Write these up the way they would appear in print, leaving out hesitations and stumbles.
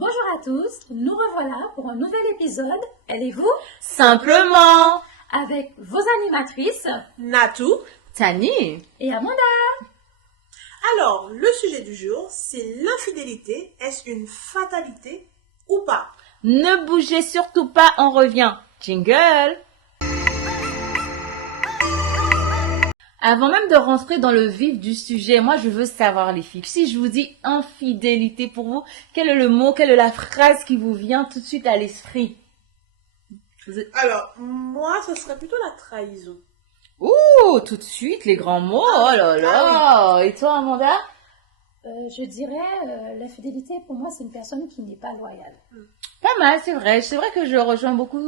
Bonjour à tous, nous revoilà pour un nouvel épisode, allez-vous, Simplement avec vos animatrices, Natou Tani. et Amanda. Alors, le sujet du jour, c'est l'infidélité. Est-ce une fatalité ou pas? Ne bougez surtout pas, on revient. Jingle. Avant même de rentrer dans le vif du sujet, moi je veux savoir les filles, si je vous dis infidélité pour vous, quel est le mot, quelle est la phrase qui vous vient tout de suite à l'esprit? Alors, moi, ce serait plutôt la trahison. Ouh, tout de suite les grands mots, oh là là. Et toi Amanda? Je dirais, l'infidélité pour moi c'est une personne qui n'est pas loyale. Pas mal, c'est vrai. C'est vrai que je rejoins beaucoup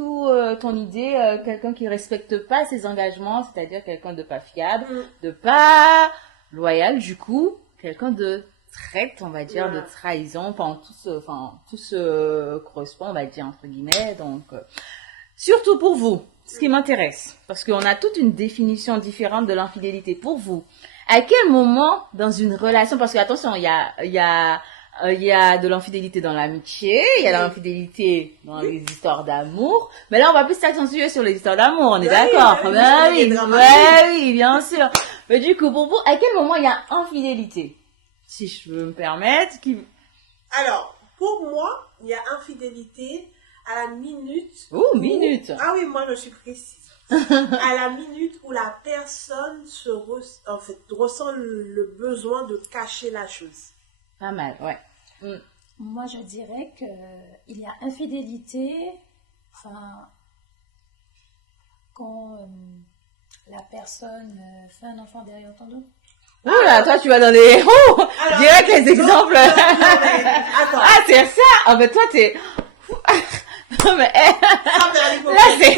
ton idée. Quelqu'un qui respecte pas ses engagements, c'est-à-dire quelqu'un de pas fiable, de pas loyal, du coup, quelqu'un de traite, on va dire, Voilà. de trahison. Enfin, tout se correspond, on va dire, entre guillemets. Donc, surtout pour vous, ce qui m'intéresse, parce qu'on a toute une définition différente de l'infidélité. Pour vous, à quel moment dans une relation, parce que attention, il y a de l'infidélité dans l'amitié, il y a de l'infidélité dans les histoires d'amour. Mais là, on va plus s'accentuer sur les histoires d'amour, on est d'accord? Oui, bien sûr. Mais du coup, pour vous, à quel moment il y a infidélité? Si je peux me permettre. Alors, pour moi, il y a infidélité à la minute. Oh, minute. Ah oui, moi, je suis précise. À la minute où la personne ressent le besoin de cacher la chose. Pas mal, ouais. Moi je dirais que il y a infidélité, quand la personne fait un enfant derrière ton dos. Oh là, toi, tu vas dans les... Oh, Alors, direct les exemples. Attends. Ah, c'est ça. Ah, mais toi, t'es... Non, mais... Là, c'est...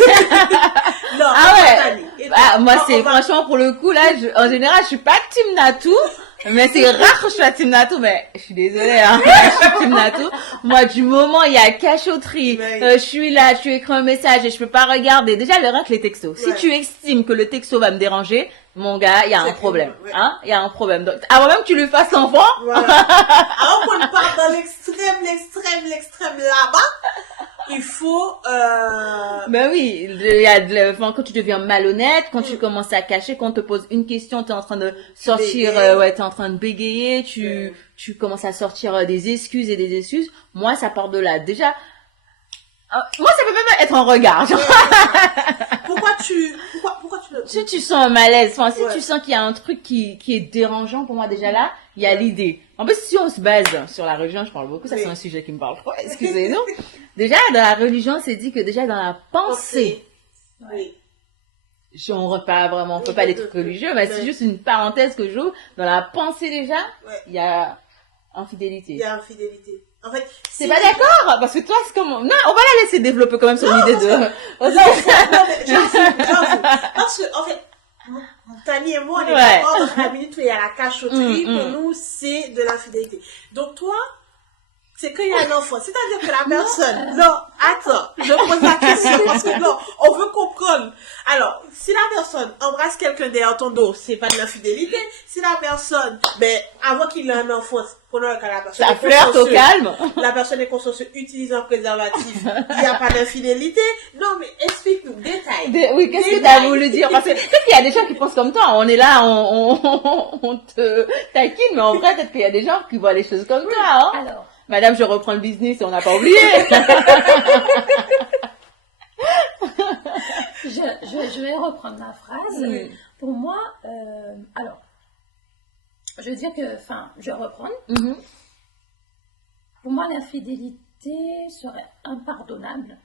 Non, Ah ouais. Nathalie. Et toi? Ah, moi, Non, c'est on va- franchement, pour le coup, là, en général, je suis pas team Natou. Mais c'est rare que je sois team Natou, mais je suis désolée, hein. Je suis team Natou. Moi, du moment, il y a cachotterie, Ouais. je suis là, tu écris un message et je peux pas regarder. Déjà, le reste, les textos. Si Ouais. tu estimes que le texto va me déranger, mon gars, il y a un C'est problème. ouais. Hein? Il y a un problème. Donc, avant même que tu lui fasses l'enfant, Voilà. Alors qu'on part dans l'extrême là-bas, il faut... ben oui, quand tu deviens malhonnête, quand tu commences à cacher, quand on te pose une question, t'es en train de sortir, Bégayer. t'es en train de bégayer, tu commences à sortir des excuses et des excuses. Moi, ça part de là. Déjà, moi, ça peut même être un regard. Genre, Pourquoi tu le... si tu sens un malaise, enfin, si Ouais. tu sens qu'il y a un truc qui est dérangeant pour moi, déjà là, il y a l'idée. En plus, si on se base sur la religion, je parle beaucoup, ça Oui. c'est un sujet qui me parle trop, excusez-nous. Déjà, dans la religion, c'est dit que déjà dans la pensée, Oui. on repart vraiment, on peut pas des trucs religieux, mais c'est Ouais. juste une parenthèse que j'ouvre. Dans la pensée déjà, Ouais. il y a Il infidélité. y a infidélité. En fait, C'est pas d'accord, parce que toi, c'est comme, non, on va la laisser développer quand même sur l'idée de, Non, mais j'avoue. Parce que, en fait, Tani et moi, on est Ouais. d'accord dans la minute où il y a la cachotterie, pour Mm. nous, c'est de l'infidélité. Donc, toi, c'est qu'il y a un enfant. C'est-à-dire que la personne... Non, attends, je pose la question parce que non, on veut comprendre. Alors, si la personne embrasse quelqu'un derrière ton dos, c'est pas de l'infidélité. Si la personne, avant qu'il ait un enfant, pendant que la personne ça est flirte au consensuelle, calme. la personne est consensuelle, utilise un préservatif, il n'y a pas d'infidélité. Non, mais explique-nous, détail. Oui, qu'est-ce que Détail. t'as voulu dire? Parce que peut-être qu'il y a des gens qui pensent comme toi. On est là, on te taquine, mais en vrai, peut-être qu'il y a des gens qui voient les choses comme toi, hein. Alors, Madame, je reprends le business et on n'a pas oublié. je vais reprendre la phrase. Pour moi, alors, je veux dire que, je vais reprendre. Mhm. Pour moi, l'infidélité serait impardonnable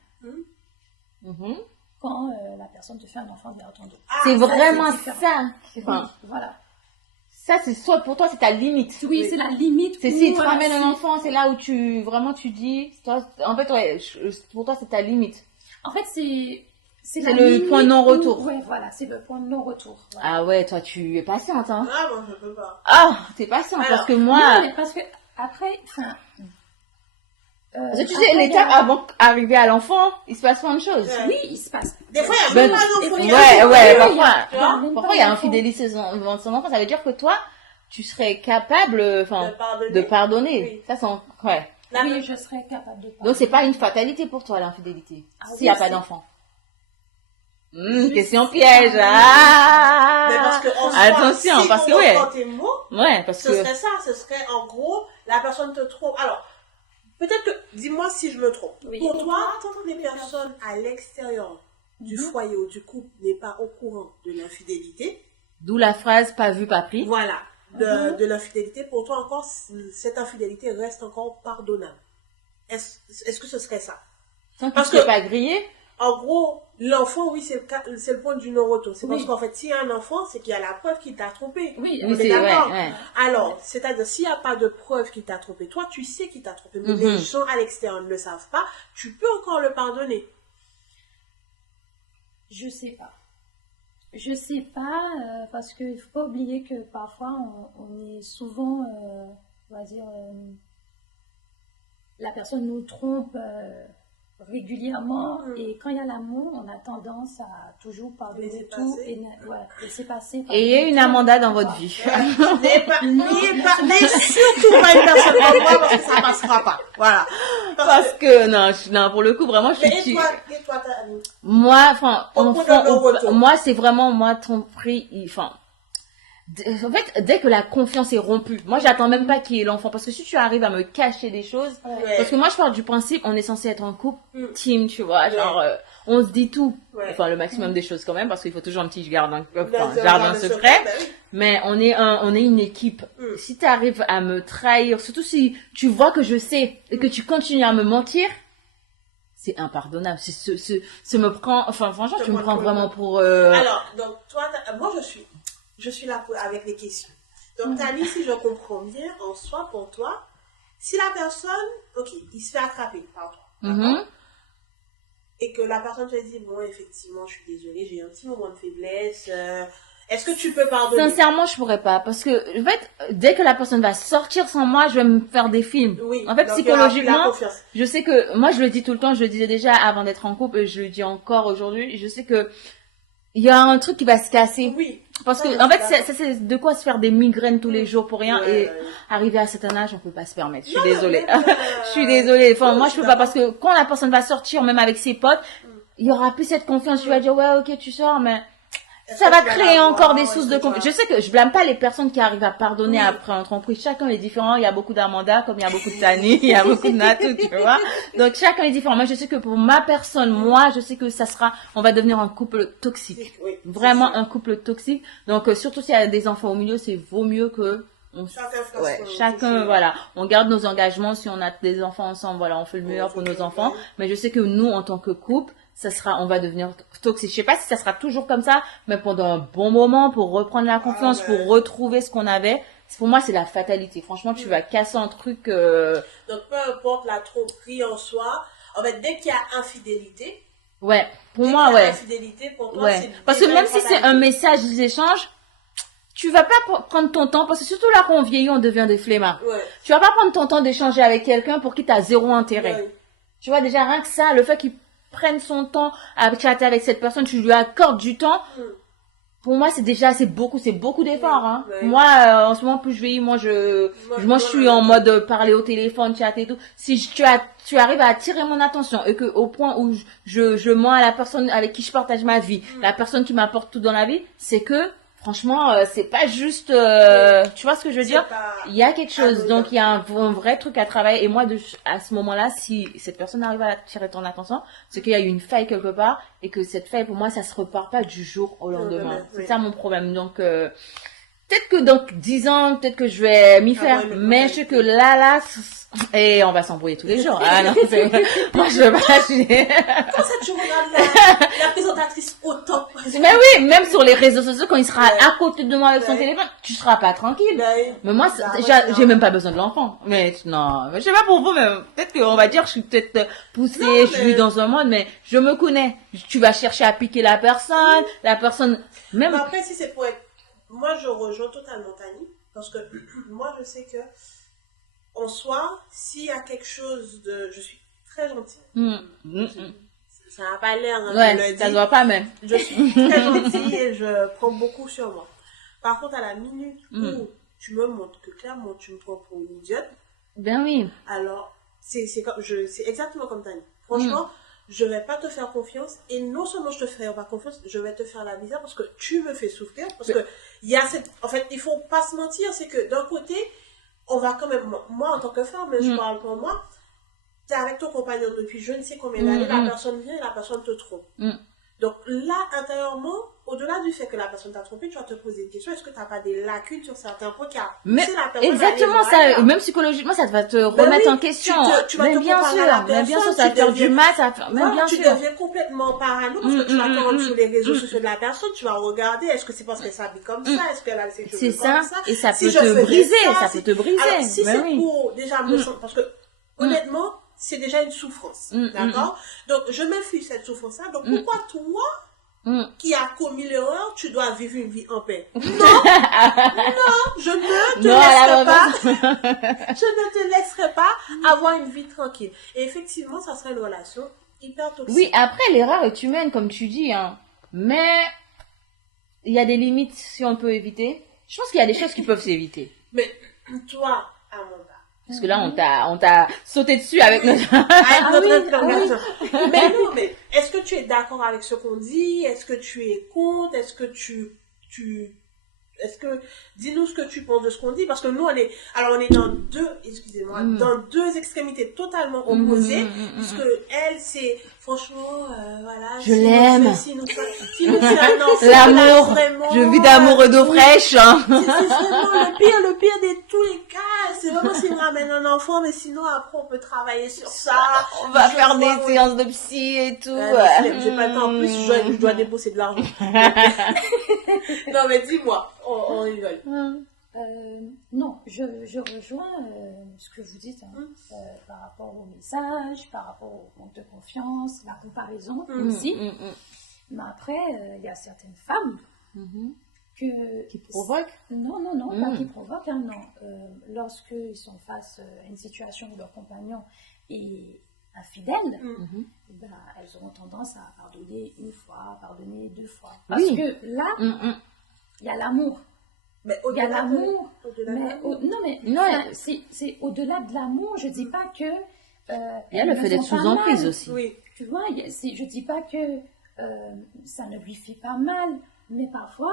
Mhm. quand la personne te fait un enfant derrière ton dos. C'est ça, vraiment c'est différent. ça. Oui, Enfin, voilà. ça, c'est soit pour toi, c'est ta limite. Oui, c'est la limite. C'est où, si tu voilà, ramènes un c'est- enfant, c'est là où tu dis, toi, en fait, ouais, pour toi, c'est ta limite. En fait, c'est C'est la le limite point de non-retour. Ouais, voilà, c'est le point de non-retour. Voilà. Ah ouais, toi, tu es patiente, hein. Ah, bon, je peux pas. Ah, t'es patiente, Alors, parce que Non, moi, mais parce que après, parce que tu après, sais, il y l'étape a- avant d'arriver à l'enfant, il se passe plein de choses. Ouais. Oui, il se passe. Des fois, il y a Ben, même pas d'enfant. des il y fois, a- Ouais, ouais, Oui, parfois, tu vois, même parfois pas il y a d'enfant. infidélité son enfant, ça veut dire que toi, tu serais capable, De pardonner. de pardonner. Oui. Ça, c'est, ouais. Oui, je serais capable de Donc, c'est pas une fatalité pour toi, l'infidélité, s'il n'y a pas d'enfant. Question piège. Mais parce que en soi, attention, si parce que on reprend tes mots, parce ce serait ça, ce serait en gros, la personne te trompe. Alors, peut-être que, dis-moi si je me trompe. Oui. Pour toi, tant que les personnes à l'extérieur du foyer ou du couple n'est pas au courant de l'infidélité, d'où la phrase pas vu, pas pris. voilà, de l'infidélité, pour toi encore, cette infidélité reste encore pardonnable. Est-ce que ce serait ça? Parce que pas grillé. En gros, l'enfant, oui, c'est le point du non-retour. C'est parce qu'en fait, s'il y a un enfant, c'est qu'il y a la preuve qu'il t'a trompé. Oui, on est d'accord. Ouais. Alors, c'est-à-dire, s'il n'y a pas de preuve qu'il t'a trompé, toi, tu sais qu'il t'a trompé, mais les gens à l'extérieur ne le savent pas, tu peux encore le pardonner. Je sais pas. Je sais pas, parce qu'il ne faut pas oublier que parfois, on est souvent, on va dire, la personne nous trompe régulièrement, et quand il y a l'amour, on a tendance à toujours pardonner tout et laisser passer. Et il y a une Amanda dans votre vie. N'est surtout pas une personne comme moi, parce que ça passera pas. Voilà. Parce que, non, pour le coup, vraiment, je suis... Et toi, moi, enfin, retour. moi, c'est vraiment, moi, tromperie, enfin... En fait, dès que la confiance est rompue, moi j'attends même pas qu'il y ait l'enfant, parce que si tu arrives à me cacher des choses, parce que moi je pars du principe, on est censé être en couple, team, tu vois, genre on se dit tout, enfin le maximum des choses quand même, parce qu'il faut toujours un petit jardin secret, mais on est une équipe. Si tu arrives à me trahir, surtout si tu vois que je sais et que tu continues à me mentir, c'est impardonnable. Me prend, enfin franchement, tu me prends vraiment pour. Alors, donc toi, moi je suis là avec les questions. Donc, Tani, si je comprends bien, en soi, pour toi, si la personne, ok, il se fait attraper par toi, et que la personne te dit, bon, effectivement, je suis désolée, j'ai un petit moment de faiblesse, est-ce que tu peux pardonner? Sincèrement, je pourrais pas, parce que, en fait, dès que la personne va sortir sans moi, je vais me faire des films. Oui. En fait, psychologiquement, je sais que, moi, je le dis tout le temps, je le disais déjà avant d'être en couple, et je le dis encore aujourd'hui, je sais que, il y a un truc qui va se casser. Oui. Parce que, en fait, ça c'est de quoi se faire des migraines tous les jours pour rien, et arriver à un certain âge, on peut pas se permettre. Je suis désolée. Je suis désolée. Enfin, moi, je peux pas, parce que quand la personne va sortir, même avec ses potes, il y aura plus cette confiance. Tu vas dire, ouais, ok, tu sors, mais ça va créer encore des sources de confiance. Je sais que je blâme pas les personnes qui arrivent à pardonner après un tromperie. Chacun est différent. Il y a beaucoup d'Amanda, comme il y a beaucoup de Tani, il y a beaucoup de Natou, tu vois. Donc, chacun est différent. Moi, je sais que pour ma personne, moi, je sais que on va devenir un couple toxique. Vraiment un couple toxique. Donc, surtout s'il y a des enfants au milieu, c'est vaut mieux que chacun, voilà, on garde nos engagements. Si on a des enfants ensemble, voilà, on fait le meilleur pour nos enfants. Mais je sais que nous, en tant que couple, on va devenir toxique. Je sais pas si ça sera toujours comme ça, mais pendant un bon moment, pour reprendre la confiance, pour retrouver ce qu'on avait, pour moi, c'est la fatalité. Franchement, tu vas casser un truc. Donc, peu importe la tromperie en soi, en fait, dès qu'il y a infidélité. Ouais, pour moi, ouais. Infidélité, pour toi, c'est parce que même si c'est un message, ils échangent, tu vas pas prendre ton temps, parce que surtout là, quand on vieillit, on devient des flemmards. Tu vas pas prendre ton temps d'échanger avec quelqu'un pour qui t'as zéro intérêt. Tu vois, déjà, rien que ça, le fait qu'il prenne son temps à chatter avec cette personne, tu lui accordes du temps. Pour moi, c'est beaucoup d'efforts, hein. Moi, en ce moment, plus je vieillis, moi, je suis en mode parler au téléphone, chatter et tout. Si tu arrives à attirer mon attention et que au point où je mens à la personne avec qui je partage ma vie, la personne qui m'apporte tout dans la vie, c'est que, franchement, c'est pas juste, tu vois ce que je veux dire? Il y a quelque chose, donc il y a un vrai truc à travailler. Et moi, à ce moment-là, si cette personne arrive à attirer ton attention, c'est qu'il y a eu une faille quelque part, et que cette faille, pour moi, ça se repart pas du jour au lendemain. C'est ça mon problème. Donc, peut-être que dans 10 ans, peut-être que je vais m'y faire, mais je sais que là, et on va s'embrouiller tous les jours. Ah non, moi je veux pas lâcher. Quand ça, tu regardes la présentatrice autant. Mais oui, même sur les réseaux sociaux, quand il sera à côté de moi avec son téléphone, tu seras pas tranquille. Mais moi, j'ai même pas besoin de l'enfant. Mais non, je sais pas pour vous, mais peut-être qu'on va dire, je suis peut-être poussée, je vis dans un monde, mais je me connais. Tu vas chercher à piquer la personne, même. Mais après, si c'est pour être, moi je rejoins totalement Tani, parce que moi je sais que en soi, s'il y a quelque chose de... Je suis très gentille. Ça n'a pas l'air... ça ne doit pas même. Je suis très gentille et je prends beaucoup sur moi. Par contre, à la minute où tu me montres que clairement tu me prends pour une idiote... Ben oui. Alors, c'est exactement comme t'as dit. Franchement, je vais pas te faire confiance, et non seulement je te ferai pas confiance, je vais te faire la misère parce que tu me fais souffrir, parce que il y a en fait, il faut pas se mentir, c'est que d'un côté, on va quand même, moi en tant que femme, je parle pour moi, t'es avec ton compagnon depuis je ne sais combien d'années, la personne vient et la personne te trompe. Donc là, intérieurement, au-delà du fait que la personne t'a trompé, tu vas te poser une question, est-ce que tu n'as pas des lacunes sur certains points qui a poussé la personne exactement ça, même psychologiquement, ça va te remettre en question. Tu vas te comparer à la personne, mais bien sûr, ça va faire du mal, tu deviens complètement parano, parce que tu vas te rendre sur les réseaux sociaux de la personne, tu vas regarder, est-ce que c'est parce qu'elle s'habille comme ça, est-ce qu'elle a ses cheveux comme ça, et ça peut te briser, ça peut te briser. Alors, si c'est pour déjà me sentir, parce que honnêtement, c'est déjà une souffrance, d'accord? Donc, je m'inflige cette souffrance-là. Donc, pourquoi toi, qui as commis l'erreur, tu dois vivre une vie en paix? Non, je ne te laisserai pas, je ne te laisserai pas avoir une vie tranquille. Et effectivement, ça serait une relation hyper toxique. Oui, après, l'erreur est humaine, comme tu dis, hein. Mais, il y a des limites si on peut éviter. Je pense qu'il y a des choses qui peuvent s'éviter. Mais, toi, Amanda, parce que là, on t'a sauté dessus avec notre interrogation. Mais non, mais est-ce que tu es d'accord avec ce qu'on dit? Est-ce que tu es contre? Est-ce que dis-nous ce que tu penses de ce qu'on dit, parce que nous, on est dans dans deux extrémités totalement opposées, puisque elle, c'est, franchement, voilà. Je l'aime. Si nous c'est un enfant, l'amour. Vraiment, je vis d'amour et d'eau fraîche, hein. C'est vraiment le pire de tous les cas. C'est vraiment s'il nous ramène un enfant, mais sinon, après, on peut travailler sur ça. On va faire des séances de psy et tout. J'ai pas le temps, en plus, je dois débourser de l'argent. Non, mais dis-moi, on rigole. Non, je rejoins ce que vous dites par rapport au message, par rapport au manque de confiance, la comparaison aussi. Mais après, il y a certaines femmes qui provoquent. Non, pas qui provoquent, hein, non. Lorsqu'ils sont face à une situation où leur compagnon est infidèle, ben, elles auront tendance à pardonner une fois, pardonner deux fois. Parce que là, il y a l'amour. Mais il y a l'amour. C'est au-delà de l'amour. Je dis pas que. Il y a le fait d'être sous emprise aussi. Oui. Tu vois, je dis pas que ça ne lui fait pas mal. Mais parfois,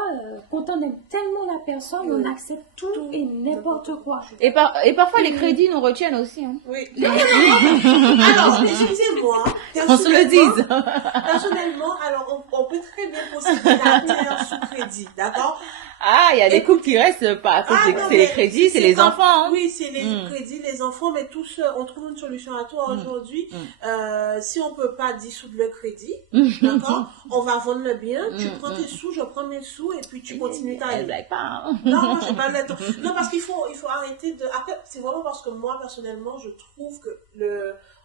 quand on aime tellement la personne, on accepte tout et n'importe quoi. Et parfois, les crédits nous retiennent aussi. Hein. Oui. Alors, excusez-moi. On se le dise. Personnellement, alors, on peut très bien posséder la terre sous crédit, d'accord? Ah, il y a des couples qui restent pas. C'est les crédits, c'est les enfants. Hein. Oui, c'est les crédits, les enfants, mais tous, on trouve une solution à tout aujourd'hui. Si on peut pas dissoudre le crédit, d'accord, on va vendre le bien, tu prends tes sous, je prends mes sous, et puis tu continues ta vie. Elle blague pas. Hein. Non, moi, j'ai pas le temps. Non, parce qu'il faut arrêter de... Après, c'est vraiment parce que moi, personnellement, je trouve que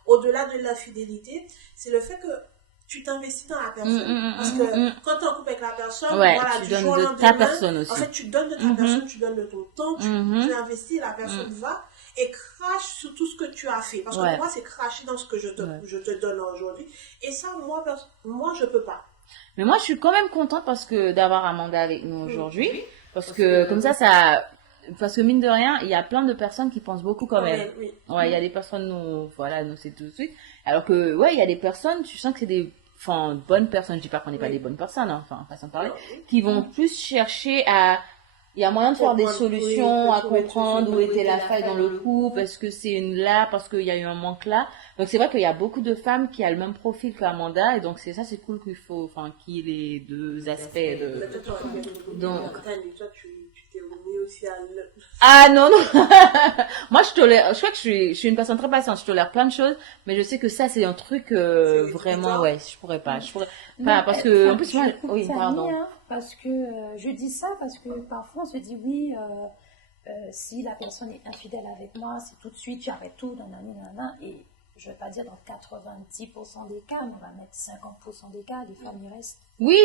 au-delà de l'infidélité, c'est le fait que tu t'investis dans la personne. Parce que quand tu es en couple avec la personne, voilà, tu donnes de ta personne aussi. En fait, tu donnes de ta personne, tu donnes de ton temps, tu investis, la personne va et crache sur tout ce que tu as fait. Parce que pour moi, c'est cracher dans ce que je te donne aujourd'hui. Et ça, moi, je peux pas. Mais moi, je suis quand même contente d'avoir Amanda avec nous aujourd'hui. Parce que comme ça... Parce que mine de rien, il y a plein de personnes qui pensent beaucoup comme elle. Oui. Ouais, il y a des personnes, nous c'est tout de suite. Alors que, ouais, il y a des personnes, tu sens que c'est des bonnes personnes. Je dis pas qu'on n'est pas des bonnes personnes, hein, façon de parler, qui vont plus chercher à... Il y a moyen de faire des solutions, à comprendre où était la faille dans le couple, est-ce que c'est parce qu'il y a eu un manque là. Donc c'est vrai qu'il y a beaucoup de femmes qui ont le même profil qu'Amanda, et donc c'est cool qu'il y ait les deux aspects de... Donc... Ah non moi je crois que je suis une personne très patiente, je tolère plein de choses, mais je sais que ça c'est un truc vraiment je pourrais pas parce que en plus moi pardon, parce que je dis ça parce que parfois on se dit oui, si la personne est infidèle avec moi, c'est tout de suite j'arrête tout, et je ne vais pas dire dans 90% des cas, mais on va mettre 50% des cas, les femmes y restent. Oui,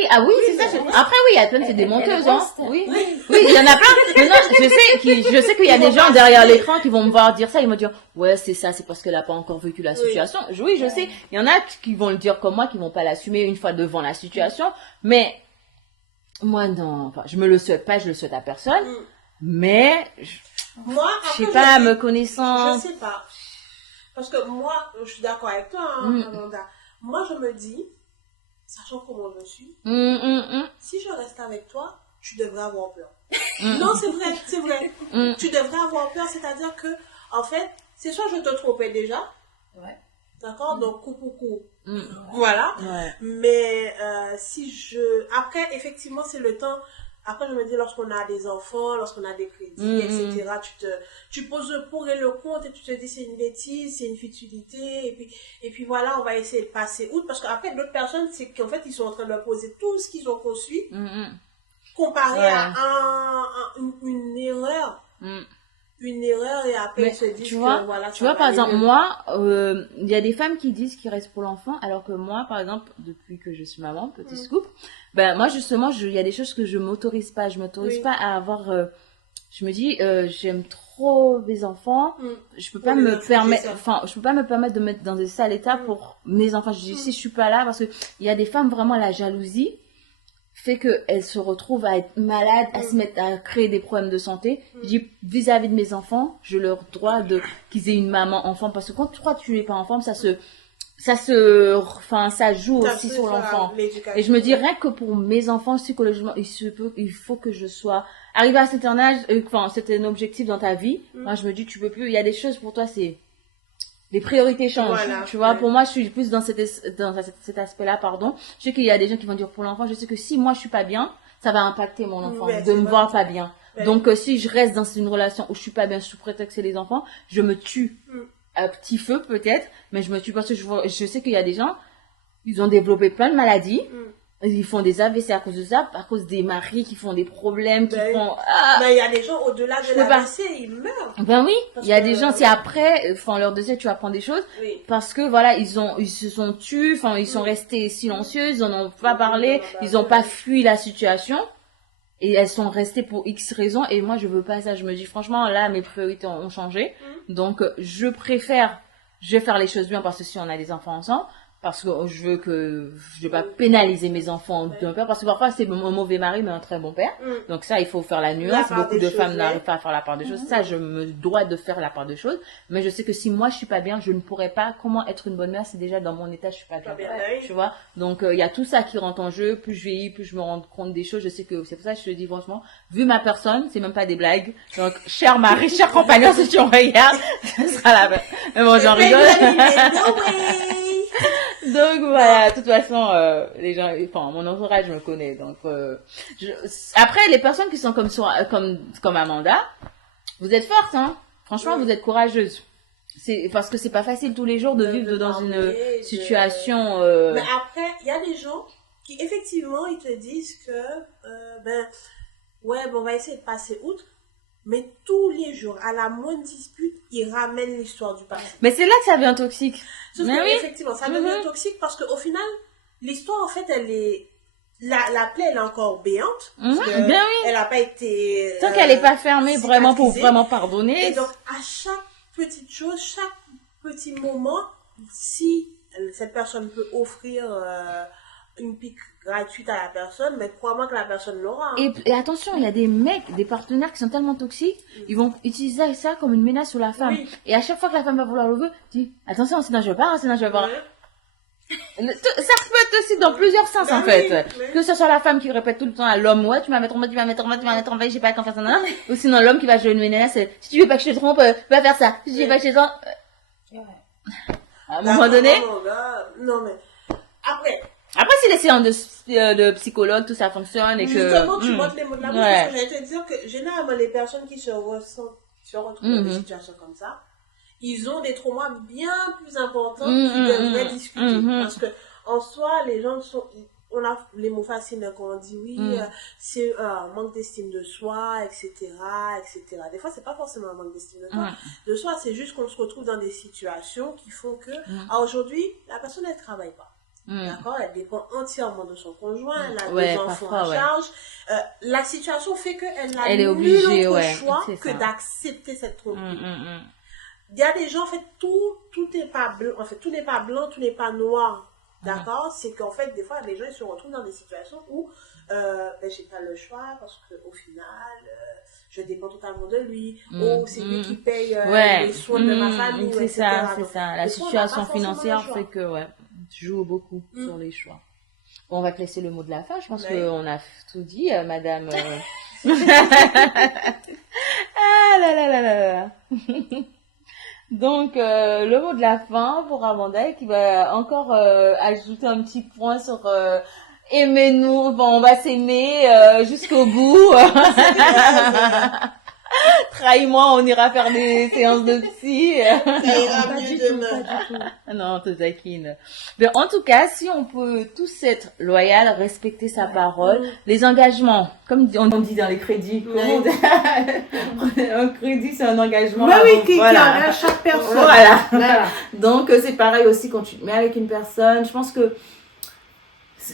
c'est ça. Après, oui, il y a plein de des menteuses, hein. Oui, il y en a plein. Maintenant, je sais qu'il y a des gens derrière l'écran qui vont me voir dire ça, ils vont dire, ouais, c'est ça, c'est parce qu'elle n'a pas encore vécu la situation. Oui, je sais. Il y en a qui vont le dire comme moi, qui vont pas l'assumer une fois devant la situation. Mais, moi, non, je me le souhaite pas, je le souhaite à personne. Mais, moi, je sais pas, me connaissant. Je sais pas. Parce que moi, je suis d'accord avec toi, Amanda. Moi, je me dis, sachant comment je suis, si je reste avec toi, tu devrais avoir peur. Non, c'est vrai. Tu devrais avoir peur, c'est-à-dire que, en fait, c'est soit je te trompais déjà, d'accord, donc coucou. Voilà. Ouais. Mais après, effectivement, c'est le temps. Après, je me dis, lorsqu'on a des enfants, lorsqu'on a des crédits, etc., tu poses le pour et le contre et tu te dis, c'est une bêtise, c'est une futilité. Et puis voilà, on va essayer de passer outre. Parce qu'après, d'autres personnes, c'est qu'en fait, ils sont en train de poser tout ce qu'ils ont conçu, comparé à une erreur. Une erreur et après ils se disent tu vois, que voilà, tu vois par exemple moi il y a des femmes qui disent qu'ils restent pour l'enfant alors que moi par exemple depuis que je suis maman, petit scoop, ben moi justement il y a des choses que je m'autorise pas pas à avoir je me dis j'aime trop mes enfants, je peux pas me permettre de mettre dans des sales états pour mes enfants. Je dis si je suis pas là parce que il y a des femmes vraiment la jalousie fait qu'elles se retrouvent à être malades, à se mettre à créer des problèmes de santé. Je dis, vis-à-vis de mes enfants, je leur dois qu'ils aient une maman enfant, parce que quand toi tu n'es pas en forme, ça joue aussi sur l'enfant. Et je me dis, rien que pour mes enfants, psychologiquement, il faut que je sois arrivé à cet âge, c'était un objectif dans ta vie. Moi, je me dis, tu peux plus, il y a des choses pour toi, les priorités changent, tu vois. Pour moi, je suis plus dans cet aspect-là, pardon. Je sais qu'il y a des gens qui vont dire pour l'enfant, je sais que si moi je suis pas bien, ça va impacter mon enfant, de me voir pas bien. Donc, si je reste dans une relation où je suis pas bien sous prétexte que c'est les enfants, je me tue à petit feu peut-être, mais je me tue parce que je sais qu'il y a des gens, ils ont développé plein de maladies. Ils font des AVC à cause de ça, à cause des maris qui font des problèmes, qui font... Mais il y a des gens, au-delà de l'AVC, ils meurent. Ben oui, il y a des gens, c'est après, leur décès, tu apprends des choses, parce que voilà, ils se sont tus, ils sont restés silencieux, ils en ont pas parlé, ils ont pas fui la situation, et elles sont restées pour X raisons, et moi je veux pas ça, je me dis franchement, là, mes priorités ont changé, donc je vais faire les choses bien, parce que si on a des enfants ensemble, parce que je vais pas pénaliser mes enfants d'un père, parce que parfois c'est un mauvais mari mais un très bon père. Donc ça, il faut faire la nuance. Beaucoup de femmes n'arrivent pas à faire la part des choses. Ça, je me dois de faire la part des choses. Mais je sais que si moi je suis pas bien, je ne pourrais pas. Comment être une bonne mère si déjà dans mon état je suis pas bien, tu vois. Donc il y a tout ça qui rentre en jeu. Plus je vieillis, plus je me rends compte des choses. Je sais que c'est pour ça que je te dis franchement, vu ma personne, c'est même pas des blagues. Donc cher mari, cher compagnon, si tu en regardes, ce sera la même. Mais bon, j'en rigole. Donc voilà, de toute façon, les gens, mon entourage me connaît. Donc après, les personnes qui sont comme Amanda, vous êtes fortes, hein. Franchement, vous êtes courageuse. C'est parce que c'est pas facile tous les jours de vivre dans une situation. Mais après, il y a des gens qui effectivement ils te disent que on va essayer de passer outre. Mais tous les jours, à la moindre dispute, ils ramènent l'histoire du passé. Mais c'est là que ça devient toxique. Sauf que, effectivement, ça devient toxique parce qu'au final, l'histoire, en fait, elle est... La plaie, elle est encore béante. Parce que elle n'a pas été... Tant qu'elle n'est pas fermée vraiment pour vraiment pardonner. Et donc, à chaque petite chose, chaque petit moment, si cette personne peut offrir une pique gratuite à la personne, mais crois-moi que la personne l'aura. Et attention, il y a des mecs, des partenaires qui sont tellement toxiques, ils vont utiliser ça comme une menace sur la femme. Et à chaque fois que la femme va vouloir le veut, dis attention, sinon je vais pas, sinon je vais pas. Ça peut être aussi dans plusieurs sens en fait. Que ce soit la femme qui répète tout le temps à l'homme, ouais, tu vas mettre en bas, tu vas mettre en bas, tu vas mettre en bas, j'ai pas confiance en un. Ou sinon l'homme qui va jouer une menace, si tu veux pas que je te trompe, va faire ça. Si tu veux pas que je te trompe. À un moment donné. Non mais, après, si les séances de psychologue, tout ça fonctionne et que... Justement, tu montres les mots de la bouche, parce que j'allais te dire que généralement, les personnes qui se retrouvent dans des situations comme ça, ils ont des traumas bien plus importants qu'ils devraient discuter. Parce que, en soi, les gens on a les mots faciles quand on dit c'est un manque d'estime de soi, etc., etc. Des fois, c'est pas forcément un manque d'estime de soi, c'est juste qu'on se retrouve dans des situations qui font que, aujourd'hui, la personne, elle travaille pas. D'accord, elle dépend entièrement de son conjoint, elle a des enfants à charge. La situation fait qu'elle n'a nul autre choix que d'accepter cette tromperie. Il y a des gens, en fait, tout n'est pas blanc, tout n'est pas noir. D'accord? C'est qu'en fait, des fois, les gens ils se retrouvent dans des situations où j'ai pas le choix parce qu'au final, je dépends totalement de lui, ou c'est lui qui paye les soins de ma famille, c'est etc. ça, c'est Donc, ça. La des fois, on n'a situation pas forcément financière le choix. fait que, tu joues beaucoup sur les choix. Bon, on va te laisser le mot de la fin. Je pense qu'on a tout dit, madame. Ah là là là là là. Donc, le mot de la fin pour Amanda qui va encore ajouter un petit point sur aimez-nous, bon, on va s'aimer jusqu'au bout. Trahis-moi, on ira faire des séances de psy. Ça ira Pas mieux du tout, demain. pas du tout. Non, te taquine. Mais en tout cas, si on peut tous être loyal, respecter sa parole, les engagements, comme on dit dans les crédits, comment on dit un crédit, c'est un engagement. Bah oui, qui Voilà. engage chaque personne. Voilà. Donc, c'est pareil aussi quand tu te mets avec une personne. Je pense que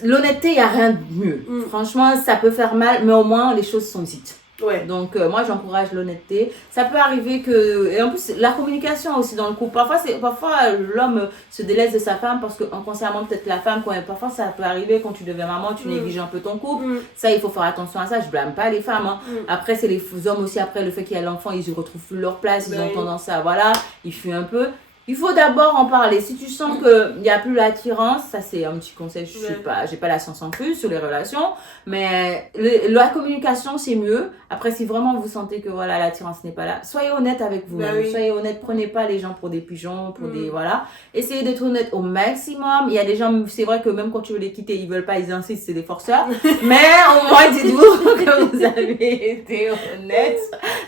l'honnêteté, il n'y a rien de mieux. Franchement, ça peut faire mal, mais au moins, les choses sont dites. Ouais. Donc, moi, j'encourage l'honnêteté. Ça peut arriver que... Et en plus, la communication aussi dans le couple. Parfois l'homme se délaisse de sa femme parce que inconsciemment, peut-être la femme, parfois, ça peut arriver quand tu deviens maman, tu négliges un peu ton couple. Ça, il faut faire attention à ça. Je blâme pas les femmes. Après, c'est les hommes aussi. Après, le fait qu'il y a l'enfant, ils ne retrouvent plus leur place. Ils ont tendance à... Voilà, ils fuient un peu. Il faut d'abord en parler. Si tu sens qu'il n'y a plus l'attirance, ça c'est un petit conseil, j'ai pas la science en plus sur les relations, mais la communication c'est mieux. Après, si vraiment vous sentez que voilà, l'attirance n'est pas là, soyez honnête avec vous-même. Soyez honnête, prenez pas les gens pour des pigeons, pour des... Voilà. Essayez d'être honnête au maximum. Il y a des gens, c'est vrai que même quand tu veux les quitter, ils veulent pas, ils insistent, c'est des forceurs. Mais au moins, dites-vous que vous avez été honnête.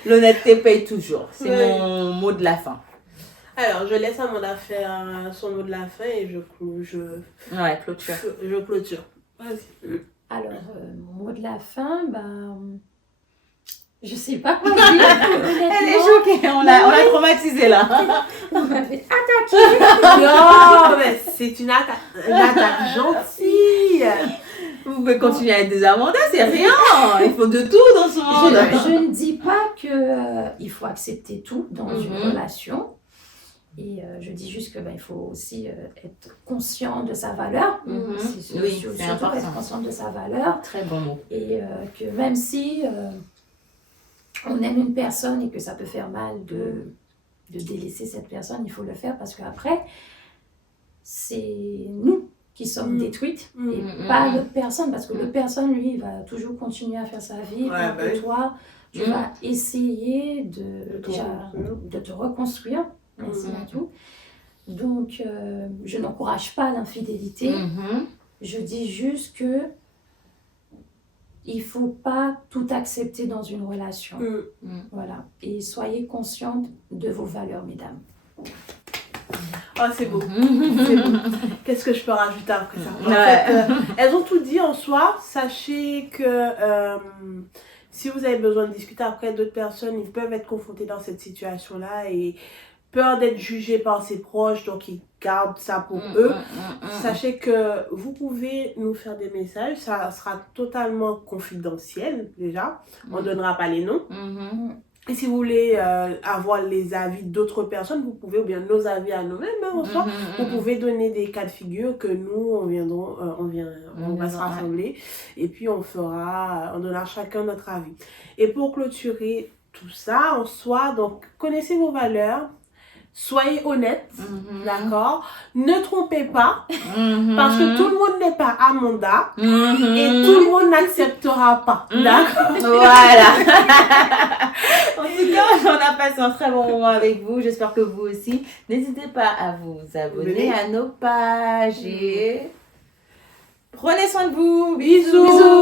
L'honnêteté paye toujours. C'est mon mot de la fin. Alors, je laisse Amanda faire son mot de la fin et clôture. Je clôture. Vas-y. Alors, mot de la fin, je sais pas quoi dire. Elle est choquée, on l'a traumatisée là. Vous m'avez attaqué. Non, mais c'est une attaque gentille. Vous pouvez continuer à être des Amanda, c'est rien. Il faut de tout dans ce monde. Je ne dis pas qu'il faut accepter tout dans une relation. Et je dis juste qu'il faut aussi être conscient de sa valeur. C'est important. Être conscient de sa valeur. Très bon mot. Et que même si on aime une personne et que ça peut faire mal de délaisser cette personne, il faut le faire parce qu'après, c'est nous qui sommes détruites et pas l'autre personne. Parce que l'autre personne, lui, il va toujours continuer à faire sa vie. Et toi, tu vas essayer de te reconstruire. Tout. Donc, je n'encourage pas l'infidélité. Je dis juste que il ne faut pas tout accepter dans une relation. Voilà. Et soyez conscientes de vos valeurs, mesdames. Oh, c'est beau. C'est beau. Qu'est-ce que je peux rajouter après ça? En fait, elles ont tout dit en soi. Sachez que si vous avez besoin de discuter après d'autres personnes, ils peuvent être confrontés dans cette situation-là et peur d'être jugé par ses proches, donc ils gardent ça pour eux. Sachez que vous pouvez nous faire des messages, ça sera totalement confidentiel déjà, on ne donnera pas les noms. Et si vous voulez avoir les avis d'autres personnes, vous pouvez, ou bien nos avis à nous-mêmes, vous pouvez donner des cas de figure que nous, on va se rassembler et puis on donnera chacun notre avis. Et pour clôturer tout ça en soi, donc connaissez vos valeurs. Soyez honnête, d'accord? Ne trompez pas, parce que tout le monde n'est pas Amanda et tout le monde n'acceptera pas, d'accord? Voilà. En tout cas, on a passé un très bon moment avec vous. J'espère que vous aussi. N'hésitez pas à vous abonner à nos pages et prenez soin de vous. Bisous.